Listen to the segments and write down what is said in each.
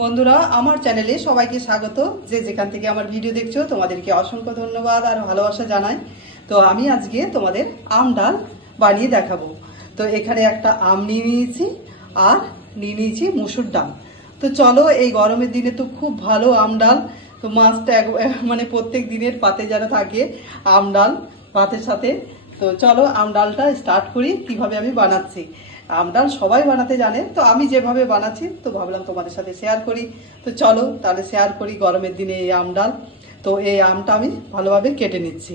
বন্ধুরা আমার চ্যানেলে সবাইকে স্বাগত। যে যেখান থেকে আমার ভিডিও দেখছো তোমাদেরকে অসংখ্য ধন্যবাদ আর ভালোবাসা জানাই। তো আমি আজকে তোমাদের আম ডাল বানিয়ে দেখাবো। তো এখানে একটা আম নিয়ে নিয়েছি আর নিয়ে নিয়েছি মসুর ডাল। তো চলো, এই গরমের দিনে তো খুব ভালো আম ডাল। তো মাছটা মানে প্রত্যেক দিনের পাতে যেন থাকে আম ডাল ভাতের সাথে। তো চলো আম ডালটা স্টার্ট করি কিভাবে আমি বানাচ্ছি। আম ডাল সবাই বানাতে জানে, তো আমি যেভাবে বানাচ্ছি তো ভাবলাম তোমাদের সাথে শেয়ার করি। তো চলো তাহলে শেয়ার করি গরমের দিনে এই আম ডাল। তো এই আমটা আমি ভালোভাবে কেটে নিচ্ছি।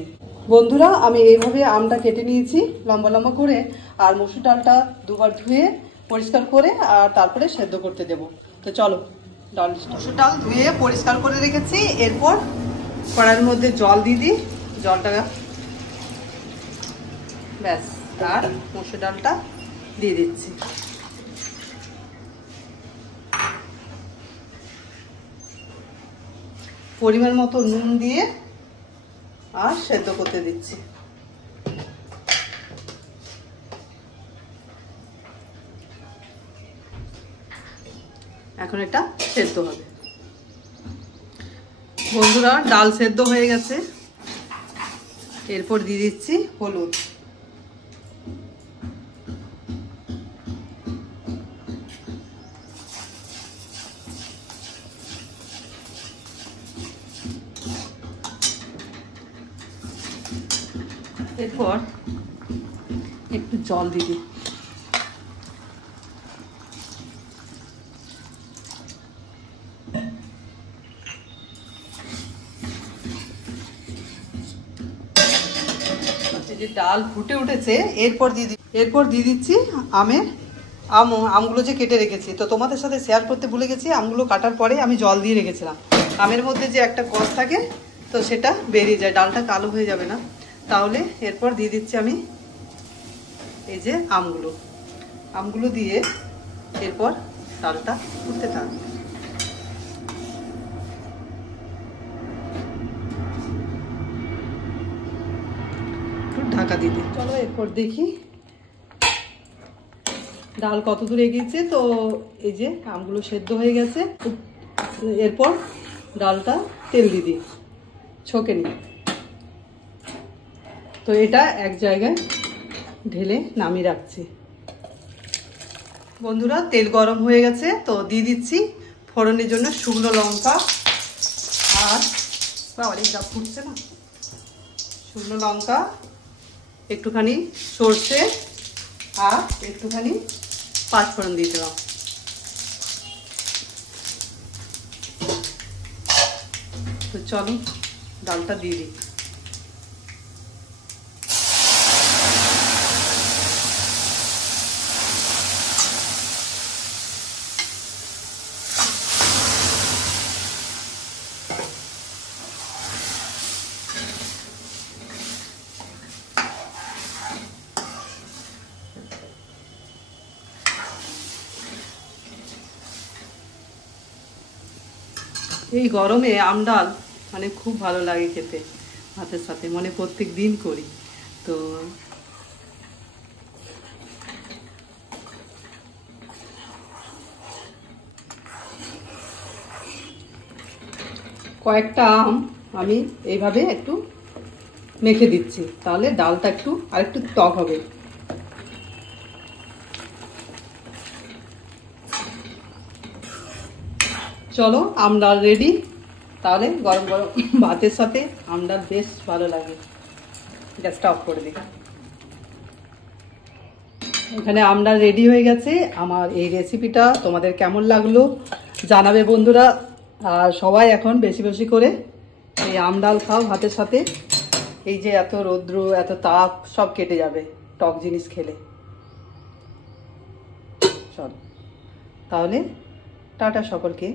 বন্ধুরা আমি এইভাবে আমটা কেটে নিয়েছি লম্বা লম্বা করে, আর মসুর ডালটা দুবার ধুয়ে পরিষ্কার করে আর তারপরে সেদ্ধ করতে দেব। তো চলো, মসুর ডাল ধুয়ে পরিষ্কার করে রেখেছি। এরপর কড়াইয়ের মধ্যে জল দিয়ে দিই, জলটা ব্যাস, আর মসুর ডালটা দিয়ে দিচ্ছি। পরিমাণ মতো নুন দিয়ে আর সেদ্ধ করতে দিচ্ছি। এখন এটা সেদ্ধ হবে। বন্ধুরা ডাল সেদ্ধ হয়ে গেছে, এরপর দিয়ে দিচ্ছি হলুদ। এরপর একটু জল দিয়ে দিই। যে ডাল ফুটে উঠেছে, এরপর দিয়ে দিচ্ছি আমগুলো যে কেটে রেখেছি। তো তোমাদের সাথে শেয়ার করতে ভুলে গেছি, আমগুলো কাটার পরে আমি জল দিয়ে রেখেছিলাম। আমের মধ্যে যে একটা কষ থাকে তো সেটা বেরিয়ে যায়, ডালটা কালো হয়ে যাবে না তাহলে। এরপর দিয়ে দিচ্ছি আমি এই যে আমগুলো দিয়ে এরপর ডালটা ফুটতে থাকবে। ঢাকা দিয়ে দিই। চলো এরপর দেখি ডাল কত দূর এগিয়েছে। তো এই যে আমগুলো সেদ্ধ হয়ে গেছে। এরপর ডালটা তেল দিয়ে দিই, ছকে নিই। তো এটা এক জায়গায় ঢেলে নামিয়ে রাখছি। বন্ধুরা তেল গরম হয়ে গেছে, তো দিয়ে দিচ্ছি ফোড়নের জন্য শুকনো লঙ্কা আর অনেকটা ফুটছে না, শুকনো লঙ্কা, একটুখানি সর্ষে আর একটুখানি পাঁচফোড়ন দিয়ে দিলাম। তো চলো ডালটা দিয়ে দিই। এই গরমে আম ডাল মানে খুব ভালো লাগে খেতে ভাতের সাথে, মানে প্রত্যেক দিন করি। তো কয়েকটা আম আমি এইভাবে একটু মেখে দিচ্ছি, তাহলে ডালটা আরেকটু টক হবে। চলো আম ডাল রেডি। তাহলে গরম গরম ভাতের সাথে আম ডাল বেশ ভালো লাগে। গ্যাসটা অফ করে দিই। এখানে আম ডাল রেডি হয়ে গেছে। আমার এই রেসিপিটা তোমাদের কেমন লাগলো জানাবে বন্ধুরা। আর সবাই এখন বেশি বেশি করে এই আম ডাল খাও ভাতের সাথে। এই যে এত রৌদ্র এত তাপ সব কেটে যাবে টক জিনিস খেলে। চলো তাহলে টাটা সকলকে।